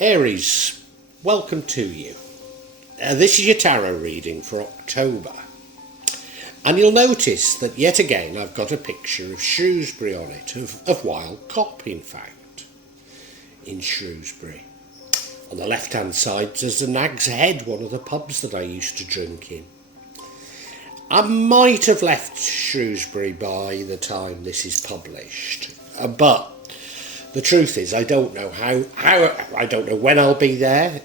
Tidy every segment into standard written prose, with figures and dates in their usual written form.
Aries, welcome to you. This is your tarot reading for October. And you'll notice that yet again I've got a picture of Shrewsbury on it, of Wild Cop in fact, in Shrewsbury. On the left hand side there's the Nag's Head, one of the pubs that I used to drink in. I might have left Shrewsbury by the time this is published, but the truth is, I don't know I don't know when I'll be there,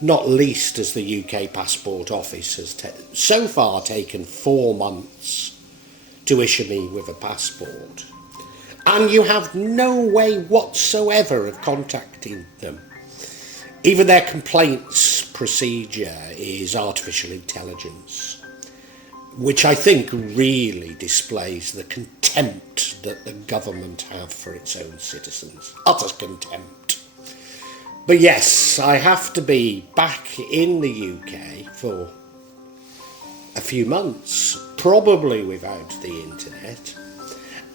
not least as the UK Passport Office has so far taken 4 months to issue me with a passport. And you have no way whatsoever of contacting them. Even their complaints procedure is artificial intelligence, which I think really displays the contempt that the government have for its own citizens. Utter contempt. But yes, I have to be back in the UK for a few months, probably without the internet,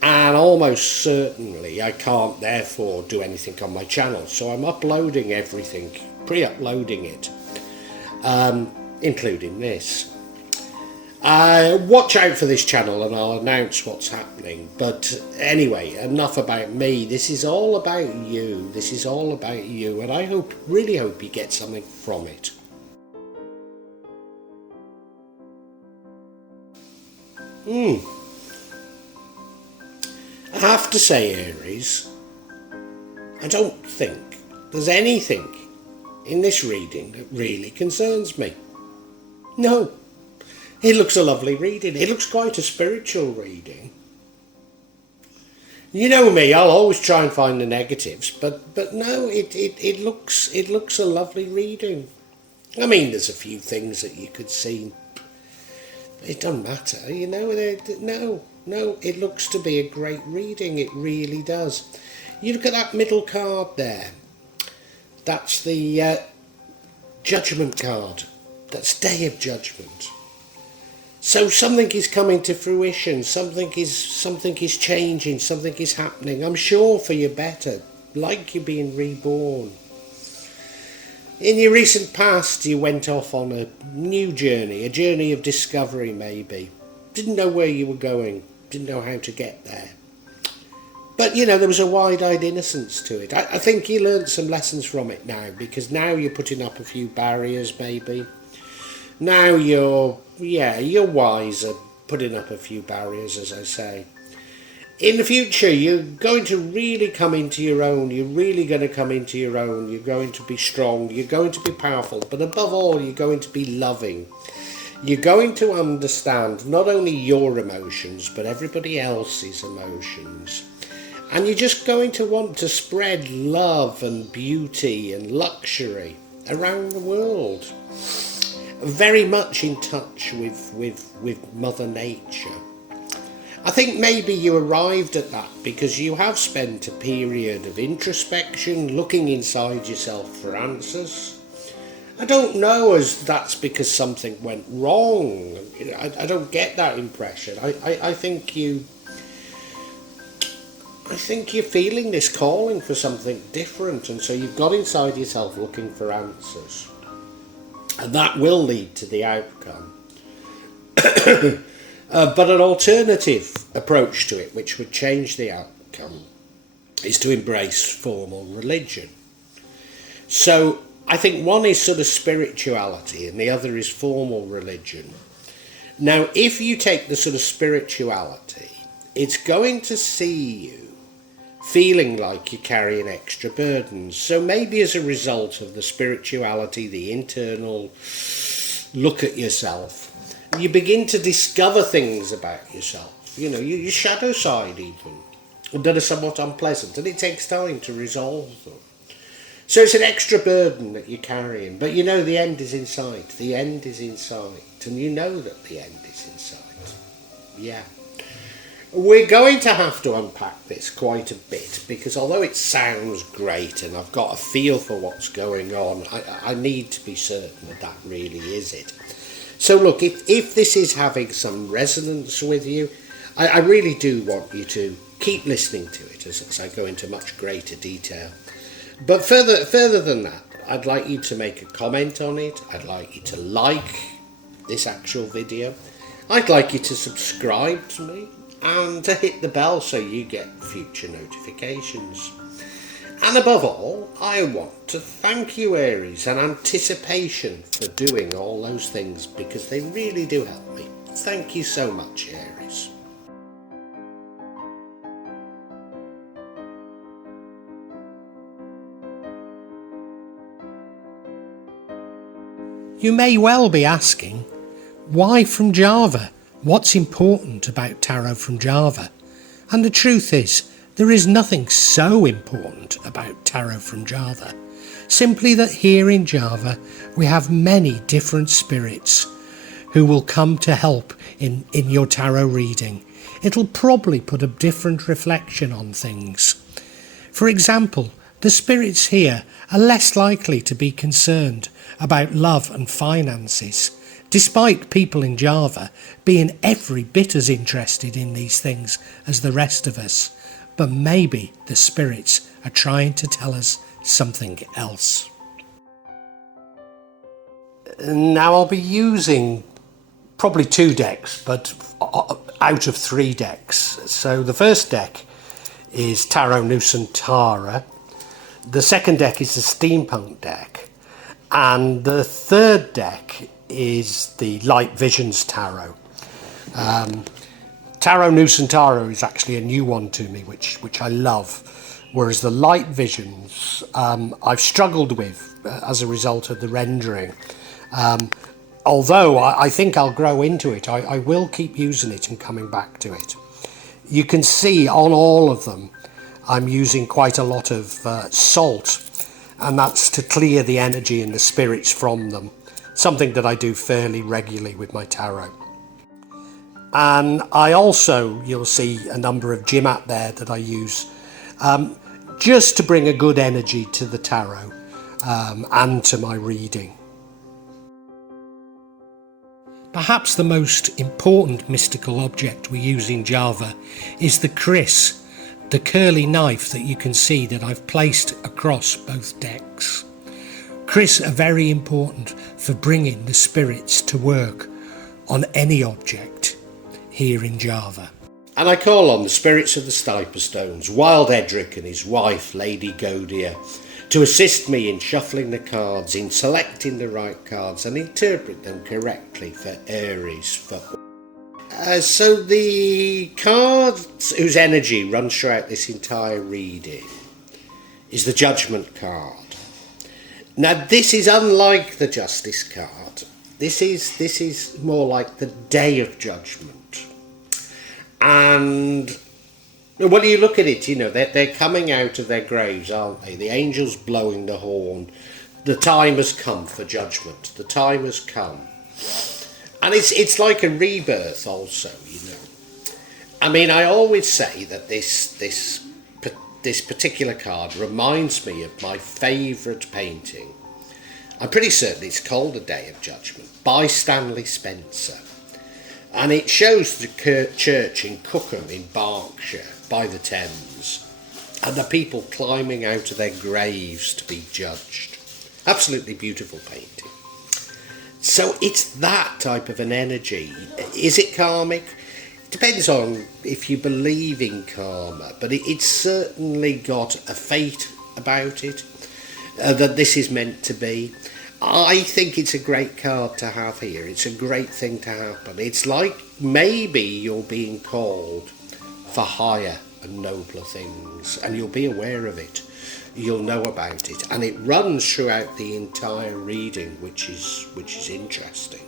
and almost certainly I can't therefore do anything on my channel, so I'm uploading everything, pre-uploading it, including this. Watch out for this channel and I'll announce what's happening. But anyway, enough about me. This is all about you. This is all about you, and I really hope you get something from it. I have to say, Aries, I don't think there's anything in this reading that really concerns me. No. It looks a lovely reading. It looks quite a spiritual reading. You know me, I'll always try and find the negatives, but no, it looks a lovely reading. I mean, there's a few things that you could see. It doesn't matter, you know. No, it looks to be a great reading. It really does. You look at that middle card there. That's the Judgment card. That's Day of Judgment. So something is coming to fruition, something is changing, something is happening, I'm sure for your better, like you're being reborn. In your recent past you went off on a new journey, a journey of discovery maybe. Didn't know where you were going, didn't know how to get there. But you know, there was a wide-eyed innocence to it. I think you learnt some lessons from it now, because now you're putting up a few barriers maybe. Now you're wiser, putting up a few barriers, as I say. In the future, you're going to really come into your own. You're really going to come into your own. You're going to be strong. You're going to be powerful. But above all, you're going to be loving. You're going to understand not only your emotions, but everybody else's emotions. And you're just going to want to spread love and beauty and luxury around the world. Very much in touch with Mother Nature. I think maybe you arrived at that because you have spent a period of introspection, looking inside yourself for answers. I don't know as that's because something went wrong. I don't get that impression. I think you're feeling this calling for something different, and so you've got inside yourself looking for answers. And that will lead to the outcome. But an alternative approach to it, which would change the outcome, is to embrace formal religion. So I think one is sort of spirituality and the other is formal religion. Now, if you take the sort of spirituality, it's going to see you feeling like you're carrying extra burdens. So maybe as a result of the spirituality, the internal look at yourself, you begin to discover things about yourself, you know, your shadow side even, that are somewhat unpleasant, and it takes time to resolve them. So it's an extra burden that you're carrying, but you know the end is in sight. The end is in sight, and you know that the end is in sight. Yeah. We're going to have to unpack this quite a bit, because although it sounds great and I've got a feel for what's going on, I need to be certain that that really is it. So look, if this is having some resonance with you, I really do want you to keep listening to it as I go into much greater detail. But further than that, I'd like you to make a comment on it. I'd like you to like this actual video. I'd like you to subscribe to me and to hit the bell so you get future notifications. And above all, I want to thank you, Aries, and anticipation for doing all those things, because they really do help me. Thank you so much, Aries. You may well be asking, why from Java? What's important about tarot from Java? And the truth is, there is nothing so important about tarot from Java. Simply that here in Java, we have many different spirits who will come to help in your tarot reading. It'll probably put a different reflection on things. For example, the spirits here are less likely to be concerned about love and finances, despite people in Java being every bit as interested in these things as the rest of us. But maybe the spirits are trying to tell us something else. Now I'll be using probably 2 decks, but out of 3 decks. So the first deck is Tarot Nusantara. The second deck is the Steampunk deck. And the third deck is the Light Visions Tarot. Tarot Nusantara is actually a new one to me, which I love, whereas the Light Visions I've struggled with as a result of the rendering. Although I think I'll grow into it, I will keep using it and coming back to it. You can see on all of them I'm using quite a lot of salt, and that's to clear the energy and the spirits from them, something that I do fairly regularly with my tarot. And I also, you'll see a number of Jimat there that I use just to bring a good energy to the tarot and to my reading. Perhaps the most important mystical object we use in Java is the kris, the curly knife that you can see that I've placed across both decks. Kris are very important for bringing the spirits to work on any object here in Java. And I call on the spirits of the Stiper Stones, Wild Edric and his wife, Lady Godia, to assist me in shuffling the cards, in selecting the right cards and interpret them correctly for Aries. So the card whose energy runs throughout this entire reading is the Judgment card. Now this is unlike the Justice card. This is more like the Day of Judgment. And when you look at it, you know, they're coming out of their graves, aren't they? The angels blowing the horn. The time has come for judgment. The time has come. And it's like a rebirth also, you know. I mean, I always say that this particular card reminds me of my favourite painting. I'm pretty certain it's called A Day of Judgment, by Stanley Spencer. And it shows the church in Cookham in Berkshire by the Thames, and the people climbing out of their graves to be judged. Absolutely beautiful painting. So it's that type of an energy. Is it karmic? It depends on if you believe in karma, but it's certainly got a fate about it, that this is meant to be. I think it's a great card to have here. It's a great thing to happen. It's like maybe you're being called for higher and nobler things, and you'll be aware of it. You'll know about it, and it runs throughout the entire reading, which is interesting.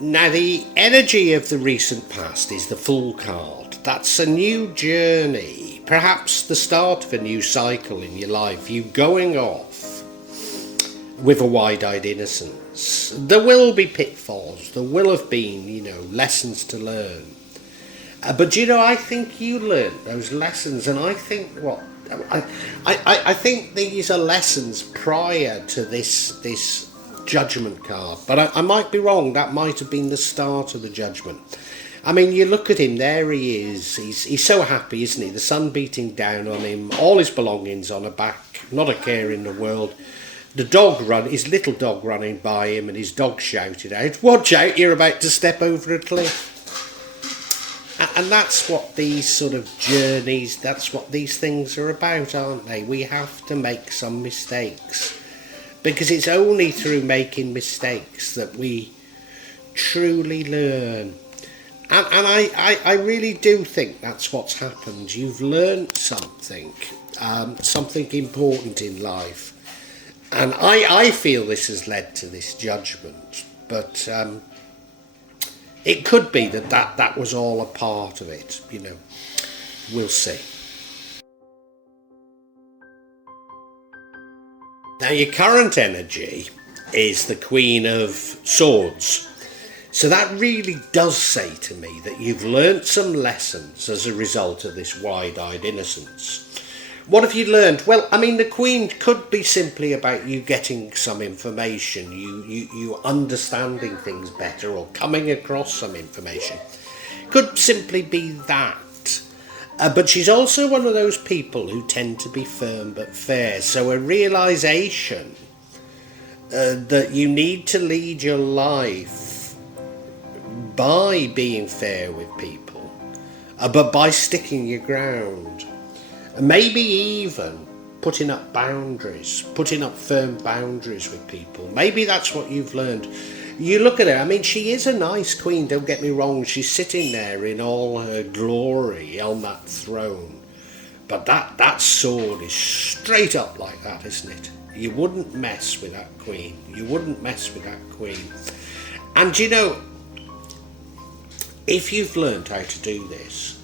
Now, the energy of the recent past is the Fool card. That's a new journey, perhaps the start of a new cycle in your life. You going off with a wide-eyed innocence. There will be pitfalls. There will have been, you know, lessons to learn. But, you know, I think you learned those lessons, and I think I think these are lessons prior to this Judgment card. But I might be wrong. That might have been the start of the Judgment. I mean, you look at him, there he is. He's so happy, isn't he? The sun beating down on him, all his belongings on a back, not a care in the world. The dog his little dog running by him, and his dog shouted out, "Watch out, you're about to step over a cliff." And that's what these sort of journeys, that's what these things are about, aren't they? We have to make some mistakes, because it's only through making mistakes that we truly learn. And I really do think that's what's happened. You've learned something, something important in life. And I feel this has led to this judgment. But it could be that was all a part of it, you know. We'll see. Now, your current energy is the Queen of Swords. So that really does say to me that you've learnt some lessons as a result of this wide-eyed innocence. What have you learned? Well, I mean, the Queen could be simply about you getting some information, you understanding things better, or coming across some information. Could simply be that. But she's also one of those people who tend to be firm but fair. So a realisation that you need to lead your life by being fair with people, but by sticking your ground. Maybe even putting up boundaries, putting up firm boundaries with people. Maybe that's what you've learned. You look at her, I mean, she is a nice queen, don't get me wrong. She's sitting there in all her glory on that throne. But that sword is straight up like that, isn't it? You wouldn't mess with that queen. You wouldn't mess with that queen. And you know, if you've learned how to do this,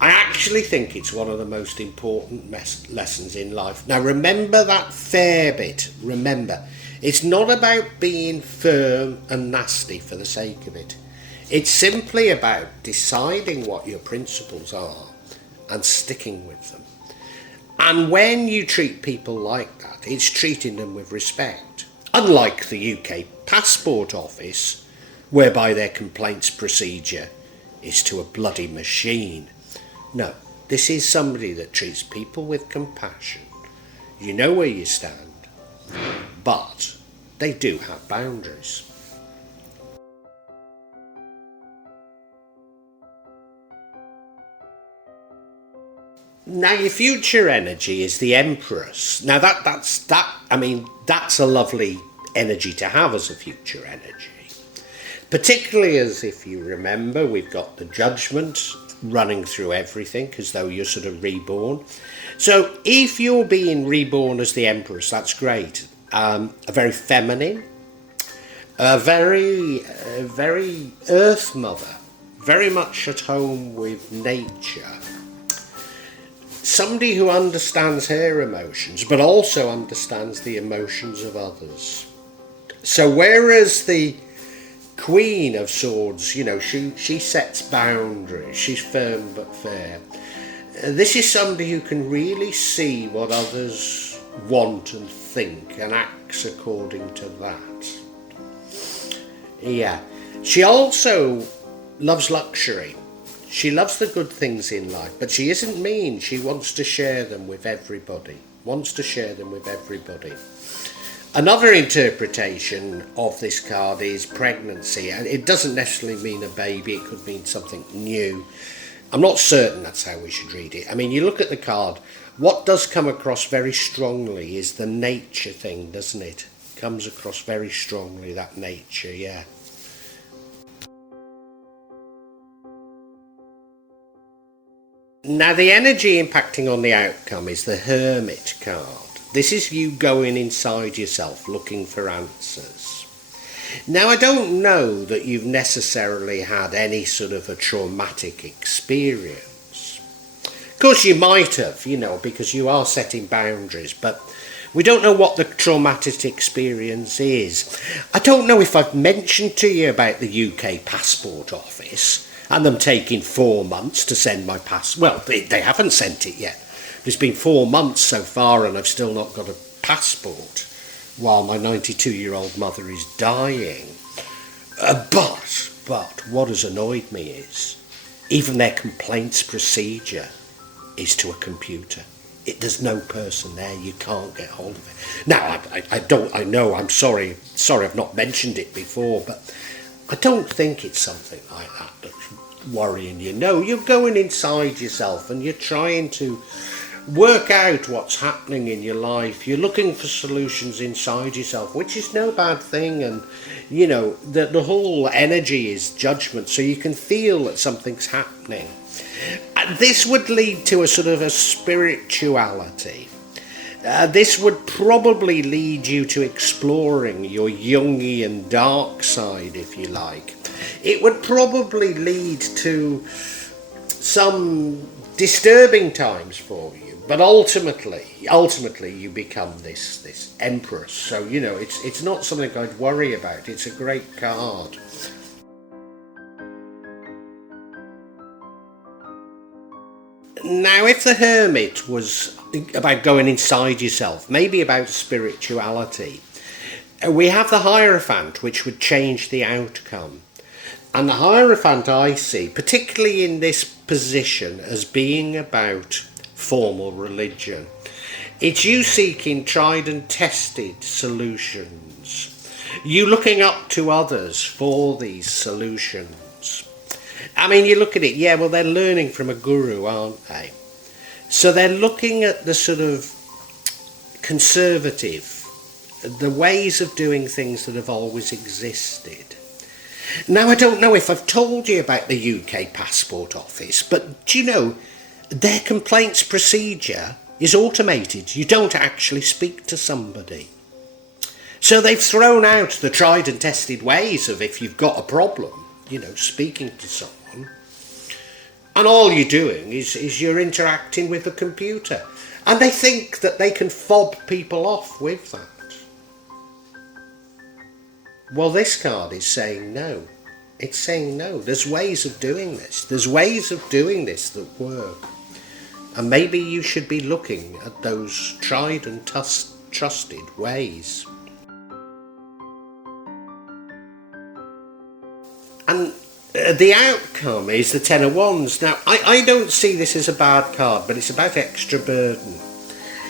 I actually think it's one of the most important lessons in life. Now, remember that fair bit. Remember, it's not about being firm and nasty for the sake of it. It's simply about deciding what your principles are and sticking with them. And when you treat people like that, it's treating them with respect. Unlike the UK Passport Office, whereby their complaints procedure is to a bloody machine. No, this is somebody that treats people with compassion. You know where you stand, but they do have boundaries. Now, your future energy is the Empress. Now, that's a lovely energy to have as a future energy. Particularly as, if you remember, we've got the Judgment running through everything, as though you're sort of reborn. So if you're being reborn as the Empress, that's great. A very feminine, a very Earth Mother, very much at home with nature. Somebody who understands her emotions, but also understands the emotions of others. So whereas the Queen of Swords, you know, she sets boundaries, she's firm but fair. This is somebody who can really see what others want and think and acts according to that. Yeah. She also loves luxury. She loves the good things in life, but she isn't mean. She wants to share them with everybody. Another interpretation of this card is pregnancy, and it doesn't necessarily mean a baby, it could mean something new. I'm not certain that's how we should read it. I mean, you look at the card, what does come across very strongly is the nature thing, doesn't it? Comes across very strongly, that nature, yeah. Now, the energy impacting on the outcome is the Hermit card. This is you going inside yourself, looking for answers. Now, I don't know that you've necessarily had any sort of a traumatic experience. Of course, you might have, you know, because you are setting boundaries, but we don't know what the traumatic experience is. I don't know if I've mentioned to you about the UK Passport Office and them taking 4 months to send my Well, they haven't sent it yet. It's been 4 months so far and I've still not got a passport while my 92-year-old mother is dying. But But what has annoyed me is even their complaints procedure is to a computer. There's no person there. You can't get hold of it. Now, I know, I'm sorry I've not mentioned it before, but I don't think it's something like that that's worrying you. No, you're going inside yourself and you're trying to work out what's happening in your life. You're looking for solutions inside yourself, which is no bad thing. And, you know, the whole energy is judgment, so you can feel that something's happening. And this would lead to a sort of a spirituality. This would probably lead you to exploring your Jungian dark side, if you like. It would probably lead to some disturbing times for you, but ultimately you become this empress. So, you know, it's not something I'd worry about. It's a great card. Now, if the Hermit was about going inside yourself, maybe about spirituality, we have the Hierophant, which would change the outcome. And the Hierophant I see, particularly in this position, as being about formal religion. It's you seeking tried and tested solutions. You looking up to others for these solutions. I mean, you look at it, yeah, well, they're learning from a guru, aren't they? So they're looking at the sort of conservative, the ways of doing things that have always existed. Now, I don't know if I've told you about the UK Passport Office, but do you know, their complaints procedure is automated. You don't actually speak to somebody. So they've thrown out the tried and tested ways of, if you've got a problem, you know, speaking to someone. And all you're doing is you're interacting with a computer. And they think that they can fob people off with that. Well, this card is saying no. It's saying no. There's ways of doing this. There's ways of doing this that work. And maybe you should be looking at those tried and trusted ways. And the outcome is the Ten of Wands. Now, I don't see this as a bad card, but it's about extra burden.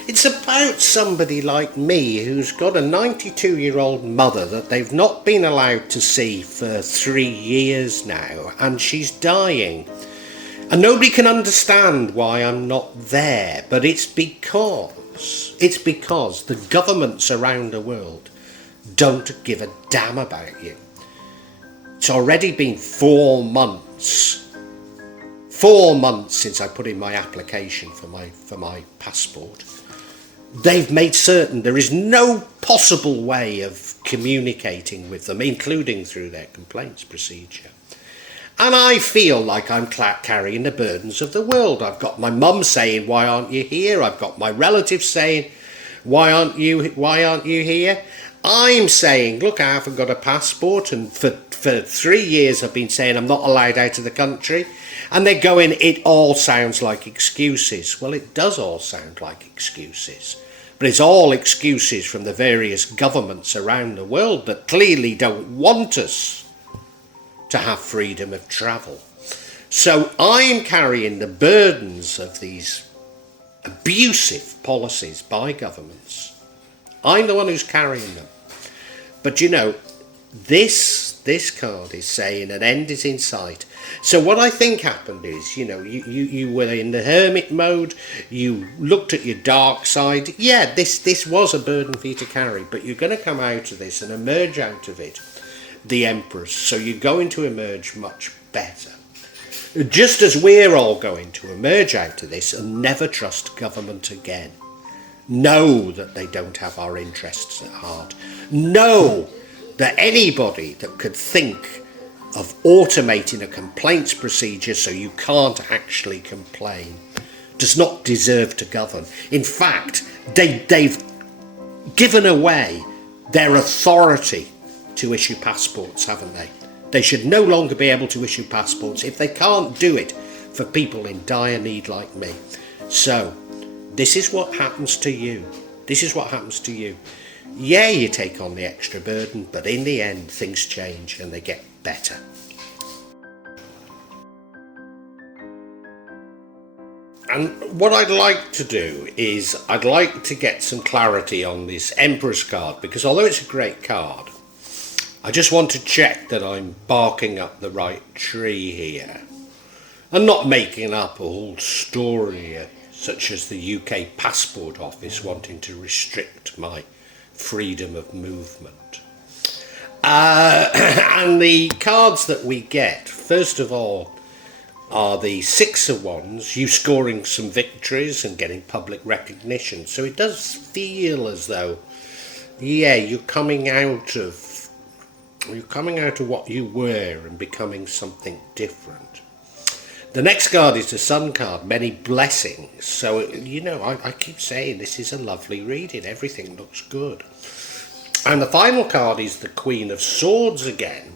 It's about somebody like me who's got a 92-year-old mother that they've not been allowed to see for 3 years now, and she's dying. And nobody can understand why I'm not there, but it's because the governments around the world don't give a damn about you. It's already been 4 months. 4 months since I put in my application for my passport. They've made certain there is no possible way of communicating with them, including through their complaints procedure. And I feel like I'm carrying the burdens of the world. I've got my mum saying, "Why aren't you here?" I've got my relatives saying, "Why aren't you here?" I'm saying, "Look, I haven't got a passport," and for 3 years I've been saying I'm not allowed out of the country. And they're going, "It all sounds like excuses." Well, it does all sound like excuses. But it's all excuses from the various governments around the world that clearly don't want us to have freedom of travel. So I'm carrying the burdens of these abusive policies by governments. I'm the one who's carrying them. But you know, this card is saying an end is in sight. So what I think happened is, you know, you were in the hermit mode, you looked at your dark side. Yeah, this was a burden for you to carry, but you're going to come out of this and emerge out of it, the Empress. So you're going to emerge much better. Just as we're all going to emerge out of this and never trust government again. Know that they don't have our interests at heart. Know that anybody that could think of automating a complaints procedure so you can't actually complain does not deserve to govern. In fact, they've given away their authority to issue passports, haven't they? They should no longer be able to issue passports if they can't do it for people in dire need like me. So, this is what happens to you. This is what happens to you. Yeah, you take on the extra burden, but in the end, things change and they get better. And what I'd like to do is I'd like to get some clarity on this Emperor's card, because although it's a great card, I just want to check that I'm barking up the right tree here and not making up a whole story such as the UK Passport Office wanting to restrict my freedom of movement. And the cards that we get, first of all, are the Six of Wands, you scoring some victories and getting public recognition. So it does feel as though, yeah, you're coming out of what you were and becoming something different. The next card is the Sun card, many blessings. So, you know, I keep saying this is a lovely reading. Everything looks good. And the final card is the Queen of Swords again.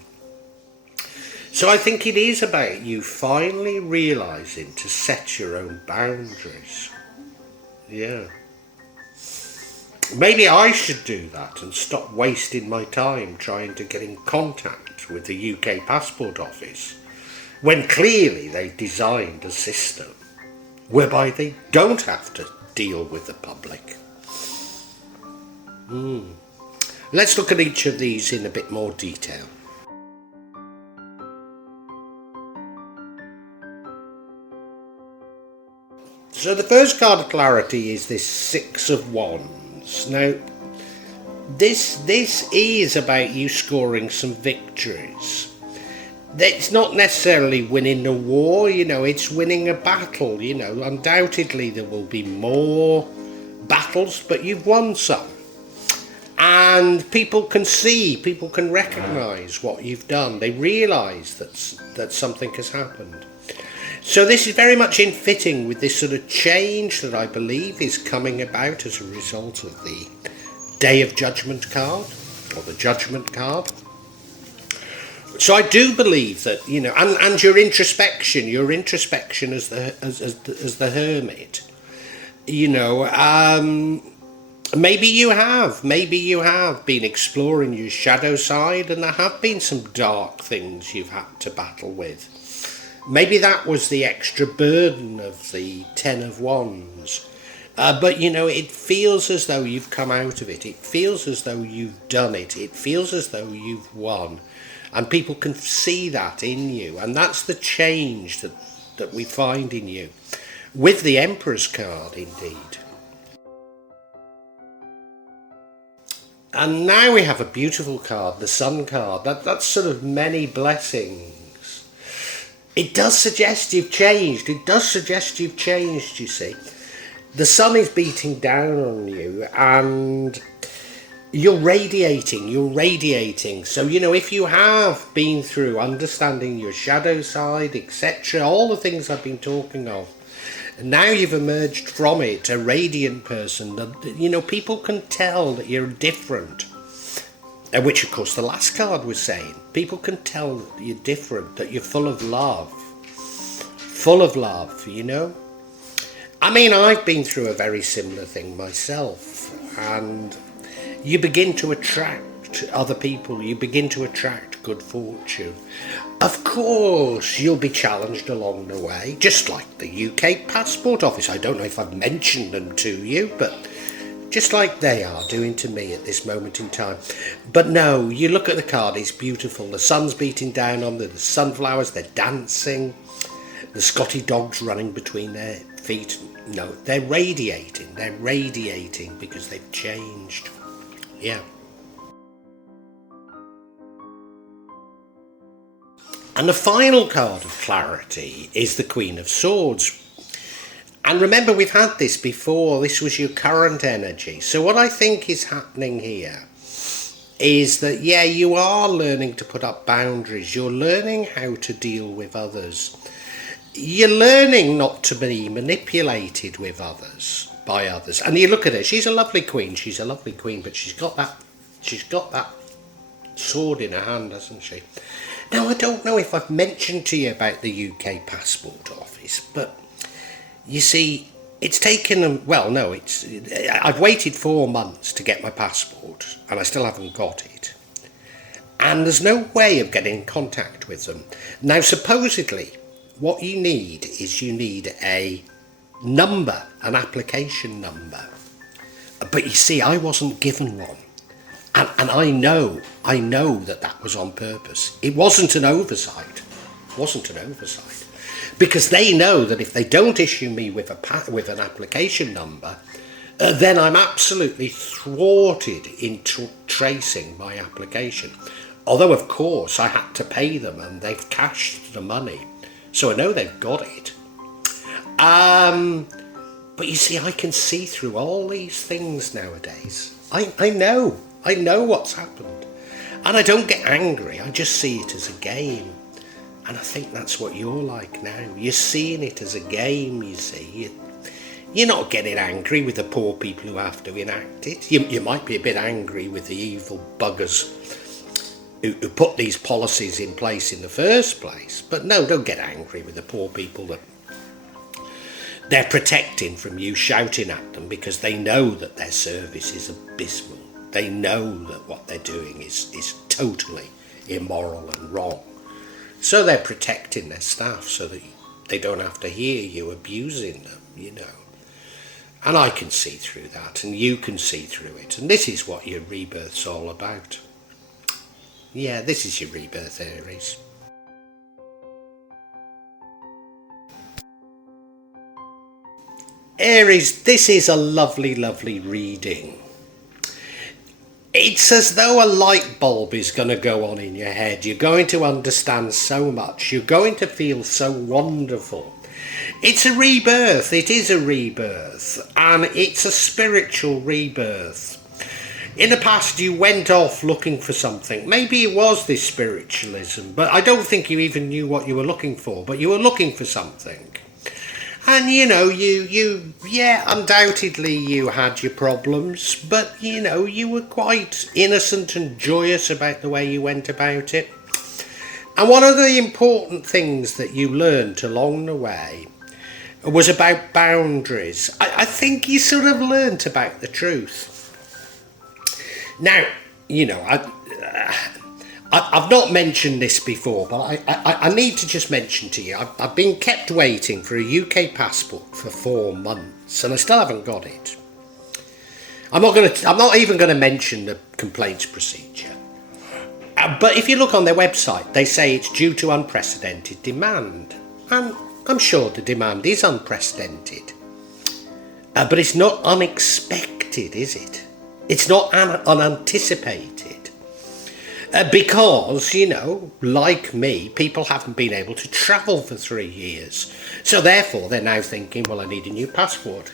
So I think it is about you finally realising to set your own boundaries. Yeah. Maybe I should do that and stop wasting my time trying to get in contact with the UK Passport Office, when clearly they've designed a system whereby they don't have to deal with the public. Let's look at each of these in a bit more detail. So the first card of clarity is this Six of Wands. Now, this is about you scoring some victories. It's not necessarily winning a war, you know, it's winning a battle, you know. Undoubtedly there will be more battles, but you've won some. And people can see, people can recognise what you've done. They realise that something has happened. So this is very much in fitting with this sort of change that I believe is coming about as a result of the Day of Judgment card, or the Judgment card. So I do believe that, you know, and your introspection as the Hermit, you know, maybe you have been exploring your shadow side, and there have been some dark things you've had to battle with. Maybe that was the extra burden of the Ten of Wands. But, you know, it feels as though you've come out of it. It feels as though you've done it. It feels as though you've won. And people can see that in you. And that's the change that we find in you. With the Emperor's card, indeed. And now we have a beautiful card, the Sun card. That's sort of many blessings. It does suggest you've changed. It does suggest you've changed, you see. The sun is beating down on you and you're radiating. So, you know, if you have been through understanding your shadow side, etc., all the things I've been talking of, and now you've emerged from it, a radiant person, that, you know, people can tell that you're different. Which, of course, the last card was saying. People can tell that you're different, that you're full of love. Full of love, you know. I mean, I've been through a very similar thing myself. And you begin to attract other people. You begin to attract good fortune. Of course, you'll be challenged along the way. Just like the UK Passport Office. I don't know if I've mentioned them to you, but just like they are doing to me at this moment in time. But no, you look at the card, it's beautiful. The sun's beating down on them, the sunflowers, they're dancing. The Scotty dogs running between their feet. No, they're radiating because they've changed. Yeah. And the final card of clarity is the Queen of Swords. And remember, we've had this before. This was your current energy. So what I think is happening here is that, yeah, you are learning to put up boundaries. You're learning how to deal with others. You're learning not to be manipulated with others, by others. And you look at her, she's a lovely queen. She's a lovely queen, but she's got that sword in her hand, hasn't she? Now, I don't know if I've mentioned to you about the UK Passport Office, but you see, it's taken them, well, no, I've waited 4 months to get my passport and I still haven't got it. And there's no way of getting in contact with them. Now, supposedly, what you need is a number, an application number. But you see, I wasn't given one. And I know that was on purpose. It wasn't an oversight. Because they know that if they don't issue me with an application number, then I'm absolutely thwarted in tracing my application. Although, of course, I had to pay them and they've cashed the money. So I know they've got it. But you see, I can see through all these things nowadays. I know what's happened. And I don't get angry, I just see it as a game. And I think that's what you're like now. You're seeing it as a game, you see. You're not getting angry with the poor people who have to enact it. You might be a bit angry with the evil buggers who put these policies in place in the first place. But no, don't get angry with the poor people that they're protecting from you shouting at them, because they know that their service is abysmal. They know that what they're doing is totally immoral and wrong. So they're protecting their staff so that they don't have to hear you abusing them, you know. And I can see through that, and you can see through it. And this is what your rebirth's all about. Yeah, this is your rebirth, Aries. Aries, this is a lovely, lovely reading. It's as though a light bulb is going to go on in your head. You're going to understand so much. You're going to feel so wonderful. It's a rebirth. It is a rebirth. And it's a spiritual rebirth. In the past, you went off looking for something. Maybe it was this spiritualism, but I don't think you even knew what you were looking for. But you were looking for something. And, you know, yeah, undoubtedly you had your problems, but, you know, you were quite innocent and joyous about the way you went about it. And one of the important things that you learned along the way was about boundaries. I think you sort of learnt about the truth. Now, you know, I've not mentioned this before, but I need to just mention to you, I've been kept waiting for a UK passport for 4 months, and I still haven't got it. I'm not even going to mention the complaints procedure. But if you look on their website, they say it's due to unprecedented demand. And I'm sure the demand is unprecedented. But it's not unexpected, is it? It's not unanticipated. Because, you know, like me, people haven't been able to travel for 3 years. So therefore, they're now thinking, well, I need a new passport.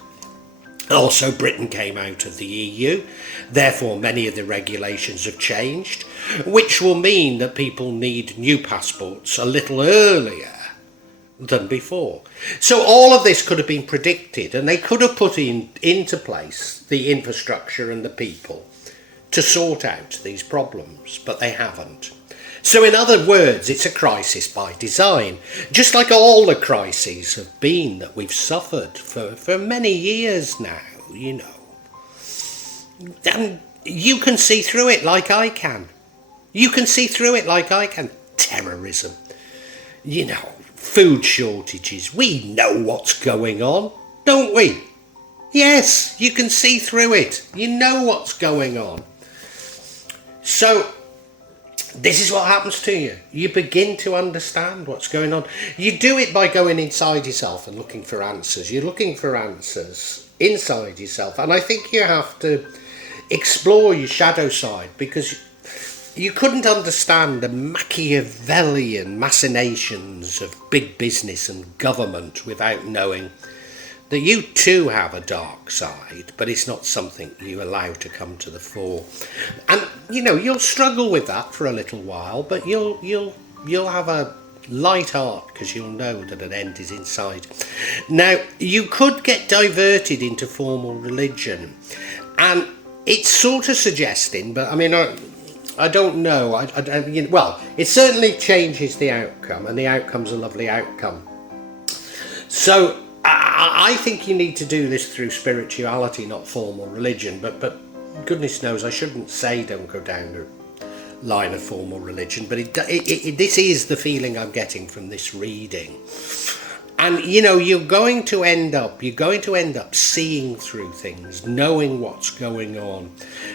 Also, Britain came out of the EU. Therefore, many of the regulations have changed, which will mean that people need new passports a little earlier than before. So all of this could have been predicted, and they could have put into place the infrastructure and the people to sort out these problems, but they haven't. So in other words, it's a crisis by design, just like all the crises have been that we've suffered for many years now, you know. And you can see through it like I can. You can see through it like I can. Terrorism, you know, food shortages. We know what's going on, don't we? Yes, you can see through it. You know what's going on. So, this is what happens to you. You begin to understand what's going on. You do it by going inside yourself and looking for answers. You're looking for answers inside yourself. And I think you have to explore your shadow side, because you couldn't understand the Machiavellian machinations of big business and government without knowing that you too have a dark side, but it's not something you allow to come to the fore. And, you know, you'll struggle with that for a little while, but you'll have a light heart, because you'll know that an end is inside. Now, you could get diverted into formal religion, and it's sort of suggesting, but I mean, I don't know. Well, it certainly changes the outcome, and the outcome's a lovely outcome. So I think you need to do this through spirituality, not formal religion. But goodness knows, I shouldn't say don't go down the line of formal religion. But this is the feeling I'm getting from this reading. And you're going to end up seeing through things, knowing what's going on,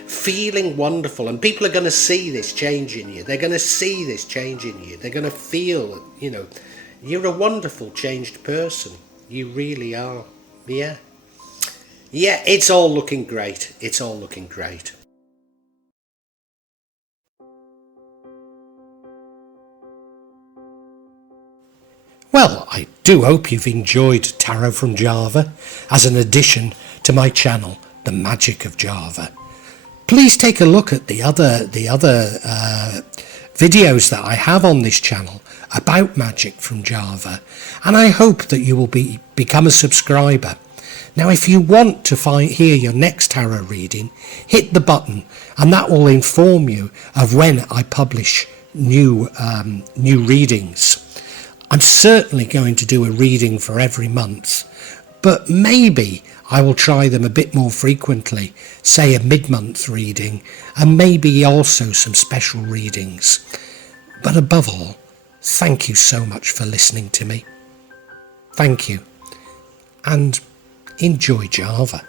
feeling wonderful, and people are going to see this change in you. They're going to see this change in you. They're going to feel, you're a wonderful changed person. You really are. Yeah. Yeah, it's all looking great. It's all looking great. Well, I do hope you've enjoyed Tarot from Java as an addition to my channel, The Magic of Java. Please take a look at the other videos that I have on this channel about magic from Java, and I hope that you will become a subscriber. Now, if you want to hear your next tarot reading, hit the button, and that will inform you of when I publish new readings. I'm certainly going to do a reading for every month, but maybe I will try them a bit more frequently, say a mid-month reading, and maybe also some special readings. But above all, thank you so much for listening to me. Thank you, and enjoy Java.